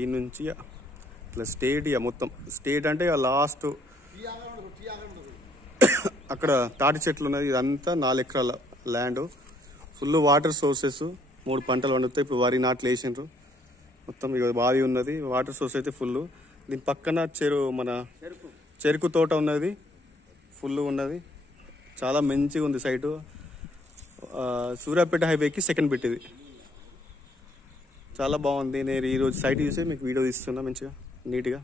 ఈ నుంచి ఇట్లా స్టేట్ ఇక మొత్తం స్టేట్ అంటే ఇక లాస్ట్ అక్కడ తాటి చెట్లు ఉన్నది. ఇదంతా 4 ఎకరాల ల్యాండ్, ఫుల్ వాటర్ సోర్సెస్, 3 పంటలు పండుతాయి. ఇప్పుడు వరి నాట్లు వేసిండ్రు, మొత్తం ఇక బావి ఉన్నది, వాటర్ సోర్స్ అయితే ఫుల్. దీని పక్కన మన చెరుకు తోట ఉన్నది, ఫుల్ ఉన్నది, చాలా మంచిగా ఉంది సైటు. సూర్యాపేట హైవేకి సెకండ్ బిట్ ఇది, చాలా బాగుంది. నేను ఈరోజు సైట్ చూసి మీకు వీడియో తీస్తున్నా మంచిగా నీట్గా.